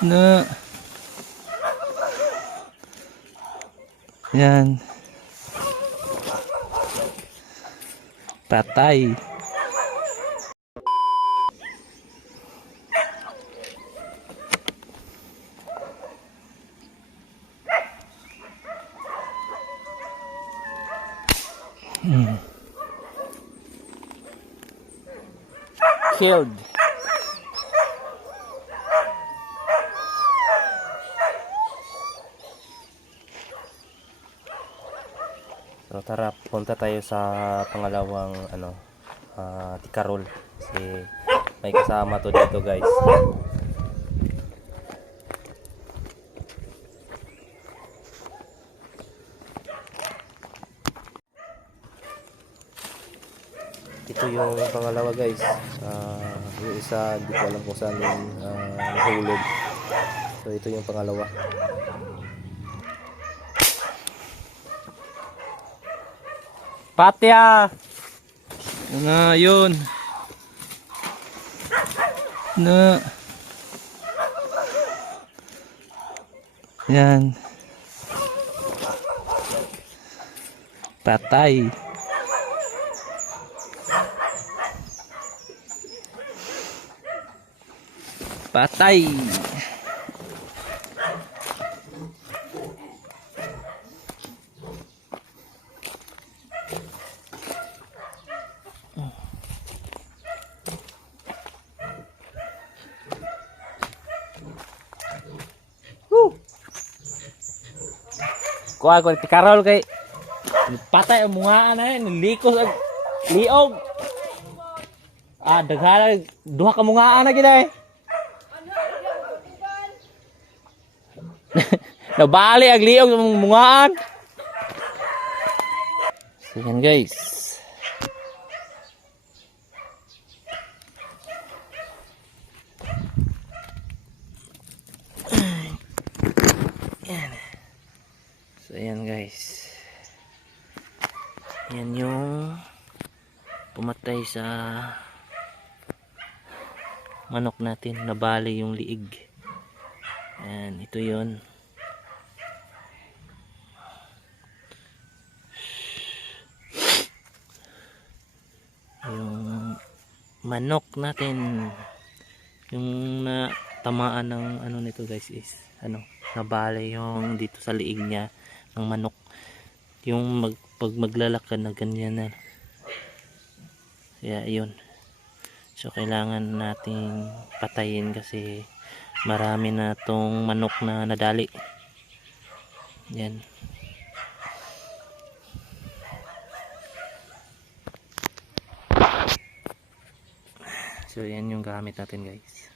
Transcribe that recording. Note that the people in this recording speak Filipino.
Na. Yan. Patay. Killed. So tara, punta tayo sa pangalawang tikarol. Kasi may kasama to dito, guys. Ito yung pangalawa, guys. Yung isa, hindi ko alam kung saan yung nahulog. So ito yung pangalawa. Patya. Na yun. Na. Yan. Patay. Patay. Kuha ko tikarol kay patay ang mga na yun, likos ang liog. Daghan duha ka mga na gid. Nabali ang liog ng mungaan. So yan, guys. Yan. So yan, guys. Yan yung pumatay sa manok natin. Nabali yung liig. Yan, ito yun. Yung manok natin, yung natamaan ng nito, guys, is nabali yung dito sa liig niya ng manok. Yung pag maglalakad na ganyan na. Kaya yun. So kailangan nating patayin kasi marami na tong manok na nadali. Yan. So yan yung gamit natin, guys.